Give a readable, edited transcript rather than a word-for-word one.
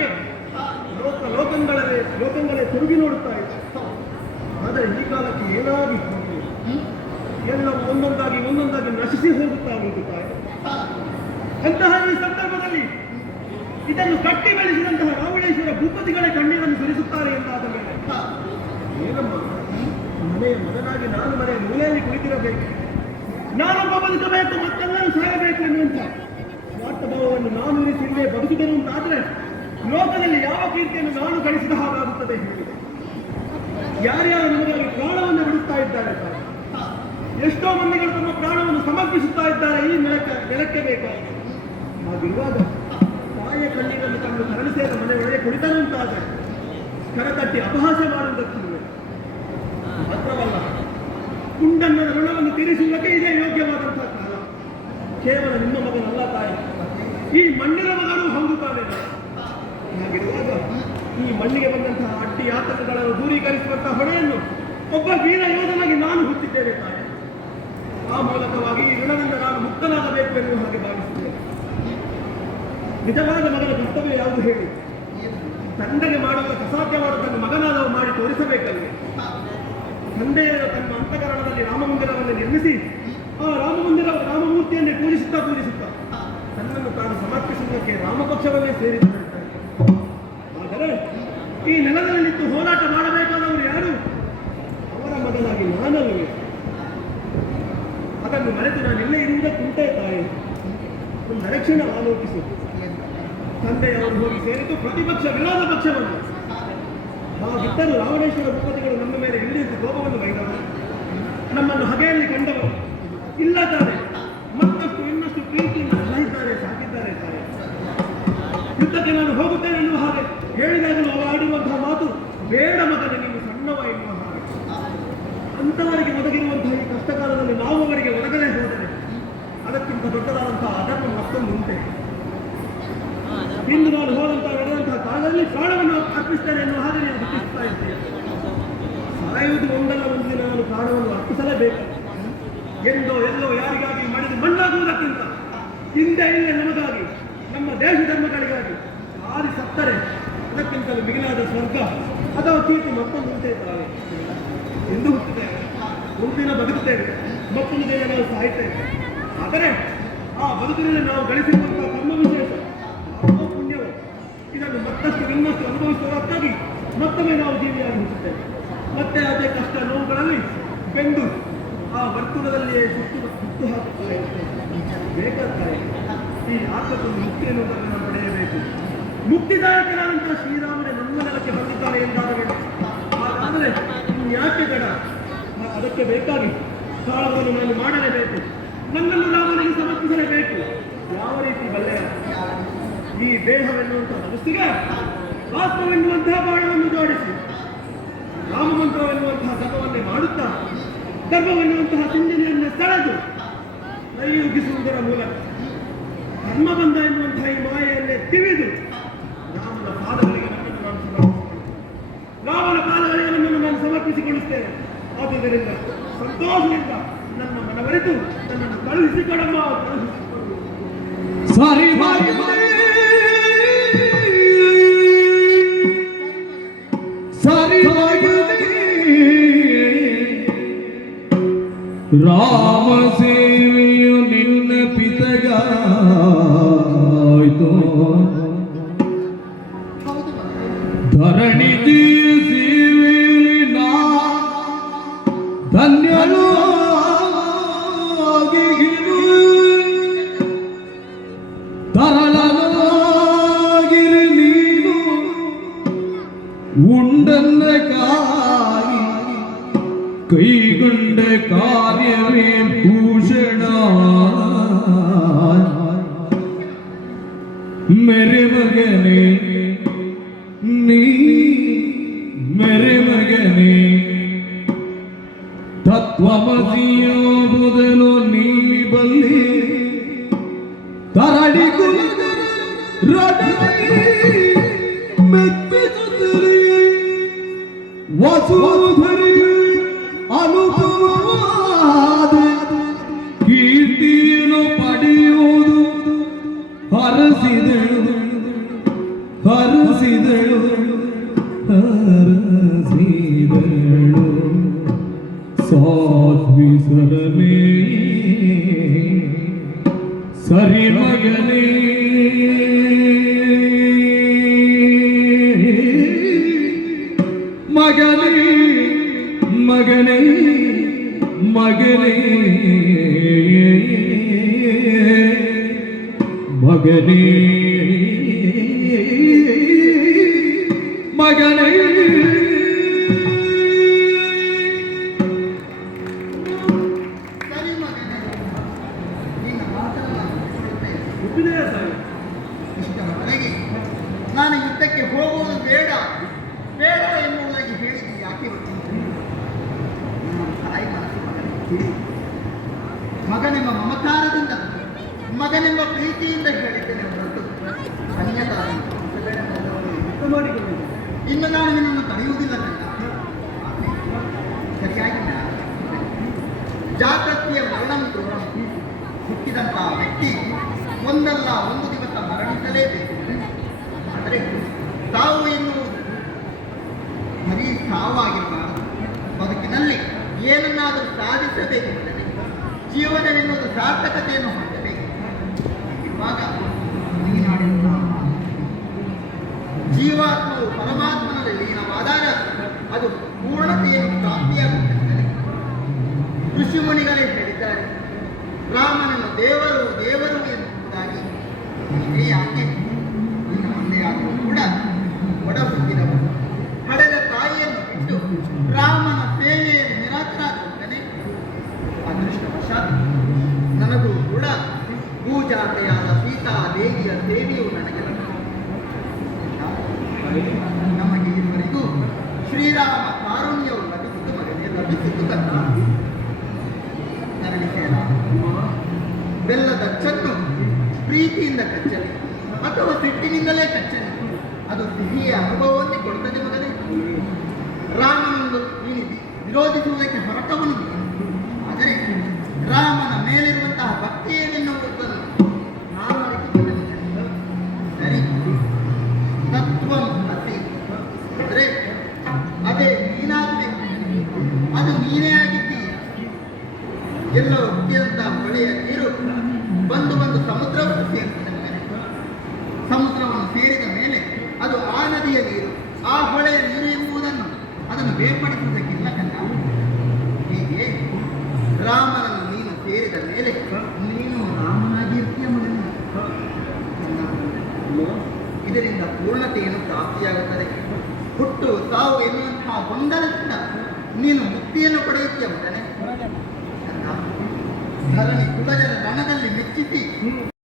ಹಾಗೆ ಲೋಕಗಳೇ ತಿರುಗಿ ನೋಡುತ್ತಾ ಇದೆ. ಆದರೆ ಈ ಕಾಲಕ್ಕೆ ಏನಾಗಿ ಎಲ್ಲ ಒಂದೊಂದಾಗಿ ನಶಿಸಿ ಹೋಗುತ್ತಾ ಇದೆ. ಅಂತಹ ಈ ಸಂದರ್ಭದಲ್ಲಿ ಇದನ್ನು ಕಟ್ಟಿ ಬೆಳೆಸಿದಂತಹ ರಾವಣೇಶ್ವರ ಭೂಪತಿಗಳೇ ಕಣ್ಣೀರನ್ನು ಸುರಿಸುತ್ತಾರೆ ಎಂದಾದ ಮೇಲೆ ಏನಮ್ಮ, ಮನೆಯ ಮಗನಾಗಿ ನಾನು ಮನೆಯ ಮೂಲೆಯಲ್ಲಿ ಕುಳಿತಿರಬೇಕು, ನಾನೊಬ್ಬ ಬದುಕಬೇಕು, ಮತ್ತೆಲ್ಲರೂ ಸಾಯಬೇಕು ಎನ್ನುವಂತ ಸ್ವಾರ್ಥ ಭಾವವನ್ನು ನಾನು ಇರಿಸಿಲ್ಲೇ ಬದುಕಿದೆನು ಅಂತಾದ್ರೆ ಲೋಕದಲ್ಲಿ ಯಾವ ಕೀರ್ತಿಯನ್ನು ನಾನು ಗಳಿಸಿದ ಹಾಗಾಗುತ್ತದೆ ಹೇಳಿದೆ. ಯಾರ್ಯಾರು ನಮಗಾಗಿ ಪ್ರಾಣವನ್ನು ಬಿಡುತ್ತಾ ಇದ್ದಾರೆ, ಎಷ್ಟೋ ಮಂದಿಗಳು ತಮ್ಮ ಪ್ರಾಣವನ್ನು ಸಮರ್ಪಿಸುತ್ತಾ ಇದ್ದಾರೆ ಈ ನೆಲಕ್ಕೆ ಬೇಕಾಗಿ. ಹಾಗಿರುವಾಗ ತಾಯಿಯ ಕಣ್ಣೀರನ್ನು ತಂದು ಕರಣಿಸಿದ ಮನೆ ಒಳಗೆ ಕುಳಿತನಂತಾದರೆ ಕರತಟ್ಟಿ ಅಪಹಾಸ್ಯ ಮಾಡುವುದಕ್ಕೆ ಮಾತ್ರವಲ್ಲ, ಕುಂಡನ್ನದ ಋಣವನ್ನು ತೀರಿಸುವುದಕ್ಕೆ ಇದೇ ಯೋಗ್ಯವಾದಂತಹ ಕಾಲ. ಕೇವಲ ನಿಮ್ಮ ಮಗನಲ್ಲ ತಾಯಿ, ಈ ಮಣ್ಣಿನ ಮಗನೂ ಹೌದು ತಾನೇ. ಹಾಗಿರುವಾಗ ಈ ಮಣ್ಣಿಗೆ ಬಂದಂತಹ ಅಡ್ಡಿ ಆತಂಕಗಳನ್ನು ದೂರೀಕರಿಸುವಂತಹ ಹೊಣೆಯನ್ನು ಒಬ್ಬ ವೀರ ಯೋಧನಾಗಿ ನಾನು ಹುಟ್ಟಿದ್ದೇನೆ ತಾಯಿ. ಆ ಮೂಲಕವಾಗಿ ಈ ಋಣದಿಂದ ನಾನು ಮುಕ್ತನಾಗಬೇಕು ಎನ್ನುವ ಹಾಗೆ ಭಾವಿಸುತ್ತೇನೆ. ನಿಜವಾದ ಮಗನ ಕರ್ತವ್ಯ ಯಾವುದು ಹೇಳಿ? ತಂದೆಗೆ ಮಾಡುವುದಕ್ಕೆ ಅಸಾಧ್ಯವಾದ ಮಗನಾದವ ಮಾಡಿ ತೋರಿಸಬೇಕಲ್ಲಿ. ತಂದೆಯ ತನ್ನ ಅಂತಃಕರಣದಲ್ಲಿ ರಾಮಮಂದಿರವನ್ನು ನಿರ್ಮಿಸಿ ಆ ರಾಮಮೂರ್ತಿಯನ್ನೇ ಪೂಜಿಸುತ್ತಾ ತನ್ನನ್ನು ತಾನು ಸಮರ್ಪಿಸುವುದಕ್ಕೆ ರಾಮಪಕ್ಷವನ್ನೇ ಸೇರಿದ್ದಾರೆ. ಆದರೆ ಈ ನೆಲದಲ್ಲಿತ್ತು ಹೋರಾಟ ಮಾಡಬೇಕಾದವರು ಯಾರು? ಅವರ ಮಗನಾಗಿ ನಾನಲ್ಲವೇ? ಅದನ್ನು ಮರೆತು ನಾನೆಲ್ಲ ಇರುವುದಕ್ಕುಂಟೆ ತಾಯಿ. ಒಂದು ಅರಕ್ಷಣ ಆಲೋಚಿಸು. ತಂದೆಯವರು ಹೋಗಿ ಸೇರಿದ್ದು ಪ್ರತಿಪಕ್ಷ ವಿರೋಧ ಪಕ್ಷವನ್ನು. ಹಾಗಿದ್ದರೂ ರಾವಣೇಶ್ವರ ಭೂಪತಿಗಳು ನಮ್ಮ ಮೇಲೆ ಇಳಿದು ಕೋಪವನ್ನು ಬೈದವರು, ನಮ್ಮನ್ನು ಹಗೆಯಲ್ಲಿ ಕಂಡವರು ಇಲ್ಲ ತಾನೆ, ಮತ್ತಷ್ಟು ಇನ್ನಷ್ಟು ಪ್ರೀತಿಯಿಂದ ಸಹಿದ್ದಾರೆ, ಸಾಕಿದ್ದಾರೆ ತಾನೆ. ಯುದ್ಧಕ್ಕೆ ನಾನು ಹೋಗುತ್ತೇನೆ ಎನ್ನುವ ಹಾಗೆ ಹೇಳಿದಾಗಲೂ ಅವರು ಆಡಿರುವಂತಹ ಮಾತು, ಬೇಡ ಮಗನೇ ನೀನು ಸಣ್ಣವ ಎನ್ನುವ ಹಾಗೆ. ಅಂಥವರಿಗೆ ಒದಗಿರುವಂತಹ ಈ ಕಷ್ಟಕಾಲದಲ್ಲಿ ನಾವು ಅವರಿಗೆ ಒದಗಲೇ ಹೋದರೆ ಅದಕ್ಕಿಂತ ದೊಡ್ಡದಾದಂತಹ ಅಧರ್ಮ ಮತ್ತೊಂದು ಉಂಟೆ. ಇಂದು ನಾನು ನಡೆದಂತಹ ಕಾಲದಲ್ಲಿ ಪ್ರಾಣವನ್ನು ಅರ್ಪಿಸ್ತೇನೆ ಎನ್ನುವ ಹಾಗೆ ನೀವು ಗುರುತಿಸ್ತಾ ಇದ್ದೀರಿ. ಸಾಯುವುದು ಒಂದಲ್ಲ ಒಂದು ದಿನ ನಾನು ಪ್ರಾಣವನ್ನು ಅರ್ಪಿಸಲೇಬೇಕು. ಎಲ್ಲೋ ಯಾರಿಗಾಗಿ ಮಾಡಿದ ಮಣ್ಣಾಗುವುದಕ್ಕಿಂತ ಹಿಂದೆ ನಮಗಾಗಿ, ನಮ್ಮ ದೇಶ ಧರ್ಮಗಳಿಗಾಗಿ ಆರಿ ಸತ್ತರೆ ಅದಕ್ಕಿಂತಲೂ ಮಿಗಿಲಾದ ಸ್ವರ್ಗ ಅಥವಾ ಕೀರ್ತಿ ಮತ್ತೊಂದು ಉಂಟೆ ತಾವೆ ಎಂದು ಹುಟ್ಟುತ್ತೇವೆ. ಒಂದಿನ ಬದುಕುತ್ತೇವೆ, ಮತ್ತೊಂದು ದಿನ ನಾವು ಸಾಯ್ತೇವೆ. ಆದರೆ ಆ ಬದುಕಿನಲ್ಲಿ ನಾವು ಗಳಿಸಿರುವಂತಹ ಕರ್ಮ ವಿಶೇಷ ಪುಣ್ಯವು ಇದನ್ನು ಮತ್ತಷ್ಟು ಇನ್ನಷ್ಟು ಅನುಭವಿಸುವುದಕ್ಕಾಗಿ ಮತ್ತೊಮ್ಮೆ ನಾವು ಜೀವಿಯಾಗಿ ಹುಟ್ಟುತ್ತೇವೆ. ಮತ್ತೆ ಅದೇ ಕಷ್ಟ ನೋವುಗಳಲ್ಲಿ ಬೆಂದು ಆ ವರ್ತುಲದಲ್ಲಿಯೇ ಸುತ್ತು ಹಾಕುತ್ತಾರೆ. ಬೇಕಾಗ್ತಾರೆ ಈ ಆತ್ಮಕ್ಕೊಂದು ಮುಕ್ತಿ ಎನ್ನುವುದನ್ನು ನಾವು ಪಡೆಯಬೇಕು. ಮುಕ್ತಿದಾಯಕರಾದಂತಹ ಶ್ರೀರಾಮನೇ ನಮ್ಮ ನೆಲಕ್ಕೆ ಬಂದಿದ್ದಾರೆ ಎಂದಾದರೆ ಆದರೆ ಇನ್ಯಾಕೆ ಬೇಡ? ಅದಕ್ಕೆ ಬೇಕಾಗಿ ಕಾಳವನ್ನು ನಾನು ಮಾಡಲೇಬೇಕು, ನನ್ನನ್ನು ರಾಮನಿಗೆ ಸಮರ್ಪಿಸಲೇಬೇಕು. ಯಾವ ರೀತಿ ಬಲ್ಲೆಯ ಈ ದೇಹವೆನ್ನುವಂತಹ ಮನಸ್ಸಿಗೆ ಆತ್ಮವೆನ್ನುವಂತಹ ಬಾಣವನ್ನು ಜೋಡಿಸಿ ರಾಮಮಂತ್ರವೆನ್ನುವಂತಹ ಜಪವನ್ನೇ ಮಾಡುತ್ತಾ ಧರ್ಮವೆನ್ನುವಂತಹ ಸಿಂಜನೆಯನ್ನೇ ಸೆಳೆದು ನೈಯುಗಿಸುವುದರ ಮೂಲಕ ಧರ್ಮಬಂಧ ಎನ್ನುವಂತಹ ಈ ಮಾಯೆಯನ್ನೇ ತಿವಿದು ರಾಮನ ಪಾದಗಳಿಗೆ ನನ್ನನ್ನು ಸಮರ್ಪಿಸಿಕೊಳ್ಳುತ್ತೇನೆ. ಆದುದರಿಂದ ಸಂತೋಷದಿಂದ ನನ್ನ ಮನವರಿತು ನನ್ನನ್ನು ಕಳುಹಿಸಿಕೊಡಮ್ಮ. ರಾಮ ಸೇವೆಯು ನಿನ್ನ ಪಿತಗಾಯ್ತು, ಧರಣಿ ಸೇವೆಯಲ್ಲಿ ನಾ ಧನ್ಯನು ತರಳನಾಗಿರಿ ನೀನು ಉಂಡನ್ನ ಕಾಯಿ ಕೈಗೊಂಡ ಕಾರ್ಯವೇ ಭೂಷಣ. मेरे मगने ನೀ मेरे मगने ತತ್ವಮಸಿಯೋಬುದಲು ನೀ ಬಲ್ಲಿ ತರಡಿ ಮೆತ್ತಿಸುತ್ತರಿ ವಸುಧರಿ ಅನುಪವಾದ ಕೀರ್ತಿಯನ್ನು ಪಡೆಯುವುದು ಹರಸಿದಳು ಹರಸಿದಳು ಹರಸಿದಳು ಸಾಧ್ವಿಸರನೇ ಸರಿ ಮಗನೇ ಮಗನೇ ಮಗನೇ ಮಗನೇ ಮಗನೇ ಮಗನೇ ಸರಿ ಮಗನೇ, ನಿನ್ನ ಮಾತನ್ನು ನಾನು ಒಪ್ಪಿಕೊಳ್ಳುತ್ತೇನೆ. ಒಪ್ಪಿದೆಯಾ ತಾಯಿ? ಇಷ್ಟರವರೆಗೆ ನಾನು ಯುದ್ಧಕ್ಕೆ ಹೋಗುವುದು ಬೇಡ ಬೇಡ ಎನ್ನುವುದಾಗಿ ಹೇಳಿದ್ದು ಯಾಕೆ ಗೊತ್ತಿಲ್ಲ? ನನ್ನ ತಾಯಿ ಮನಸ್ಸು ಮಗನಿಗೆ ತಿಳಿದು ಮಗನೆಂಬ ಮಮಕಾರದಿಂದ ಮಗನೆಂಬ ಪ್ರೀತಿಯಿಂದ ಹೇಳಿದ್ದೇನೆ ಹೊರತು ಅನ್ಯತಾ ಅರ್ಥ ಮಾಡಿಕೊಂಡಿದ್ದೆ. ಇನ್ನು ನಾನು ನಿನ್ನನ್ನು ತಡೆಯುವುದಿಲ್ಲ ಕಣ್ಣ. ಸರಿಯಾಗಿ ಜಾತಕೀಯ ಮರಣಂ ದ್ರೋಹಂ. ಹುಟ್ಟಿದಂತಹ ವ್ಯಕ್ತಿ ಒಂದಲ್ಲ ಒಂದು ದಿವಸ ಮರಣಿಸಲೇಬೇಕು. ಆದರೆ ಸಾವು ಎನ್ನುವುದು ಬರೀ ಸಾವಾಗಿರಬಾರದು. ಬದುಕಿನಲ್ಲಿ ಏನನ್ನಾದರೂ ಸಾಧಿಸಬೇಕು. ಜೀವನವೆನ್ನುವುದು ಸಾರ್ಥಕತೆಯನ್ನು ಹೊಂದಬೇಕು. ಇವಾಗ ನೀನಾಡಿದಂತಹ ಜೀವಾತ್ಮವು ಪರಮಾತ್ಮನಲ್ಲಿ ಲೀನವಾದಾಗ ಅದು ಪೂರ್ಣತೆಯನ್ನು ಪ್ರಾಪ್ತಿಯಾಗುತ್ತದೆ. ಋಷಿಮುನಿಗಳೇ ಹೇಳಿದ್ದಾರೆ, ರಾಮನನ್ನು ದೇವರು ದೇವರು ಎನ್ನುವುದಾಗಿ. ಇದೇ ಯಾಕೆ ನಿನ್ನ ತಂದೆಯಾದರೂ ಕೂಡ ಒಡ ಹುಟ್ಟಿದವರು ಹಡೆದ ತಾಯಿಯನ್ನು ಬಿಟ್ಟು ರಾಮನ ಸೇವೆಯನ್ನು ನಿರಾಕರಾಗುತ್ತಾನೆ. ಅದೃಷ್ಟವಶಾತ್ ನನಗೂ ಕೂಡ ಭೂಜಾತೆಯಾದ ಸೀತಾ ದೇವಿಯ ಸೇವೆಯು ನನಗೆ ನಮಗೆ ಇದುವರೆಗೂ ಶ್ರೀರಾಮ ಕಾರುಣ್ಯವು ಲಭಿಸಿತು ಮಗನೇ, ಲಭಿಸಿತು ಕನ್ನ. ನರಳಿಸೇನ ಬೆಲ್ಲದ ಚನ್ನು ಪ್ರೀತಿಯಿಂದ ಕಚ್ಚಲಿ ಅಥವಾ ಸಿಟ್ಟಿನಿಂದಲೇ ಕಚ್ಚಲಿ, ಅದು ಸಿಹಿಯ ಅನುಭವವನ್ನೇ ಕೊಡುತ್ತದೆ ಮಗನೇ. ರಾಮನನ್ನು ನೀನು ವಿರೋಧಿಸುವುದಕ್ಕೆ ಹೊರಟವನು ನೀನು. ಆದರೆ ರಾಮನ ಮೇಲಿರುವಂತಹ ಭಕ್ತಿ ಏನೆನ್ನುವುದನ್ನು ನಾನು ಅರಿತುಕೊಂಡನು. ಸರಿ, ತತ್ವಂ ಅಸಿ ಅಂದರೆ ಅದೇ ನೀನಾಗಬೇಕು. ಅದು ನೀನೇ ಆಗಿದ್ದೀಯ. ಎಲ್ಲವೂ ಹುಟ್ಟಿದಂತಹ ಹೊಳೆಯ ನೀರು ಬಂದು ಬಂದು ಸಮುದ್ರವನ್ನು ಸೇರುತ್ತದೆ ಮಗನೇ. ಸಮುದ್ರವನ್ನು ಸೇರಿದ ಮೇಲೆ ಅದು ಆ ನದಿಯ ನೀರು, ಆ ಹೊಳೆಯ ನೀರು ಎಂಬುದನ್ನು ಅದನ್ನು ಬೇರ್ಪಡಿಸುವುದಕ್ಕಿಲ್ಲ ಕಣ್ಣ. ಹೀಗೆ ರಾಮನನ್ನು ನೀನು ಸೇರಿದ ಮೇಲೆ ನೀನು ರಾಮನಾಗಿರ್ತೀಯ ಮಗನೇ. ಇದರಿಂದ ಪೂರ್ಣತೆಯನ್ನು ಪ್ರಾಪ್ತಿಯಾಗುತ್ತದೆ. ಹುಟ್ಟು ಸಾವು ಎನ್ನುವಂತಹ ಗೊಂದಲದಿಂದ ನೀನು ಮುಕ್ತಿಯನ್ನು ಪಡೆಯುತ್ತೀಯ ಮಗನೇ. ಧರಣಿ ಕುಲಜರ ರಣದಲ್ಲಿ ಮೆಚ್ಚಿಸಿ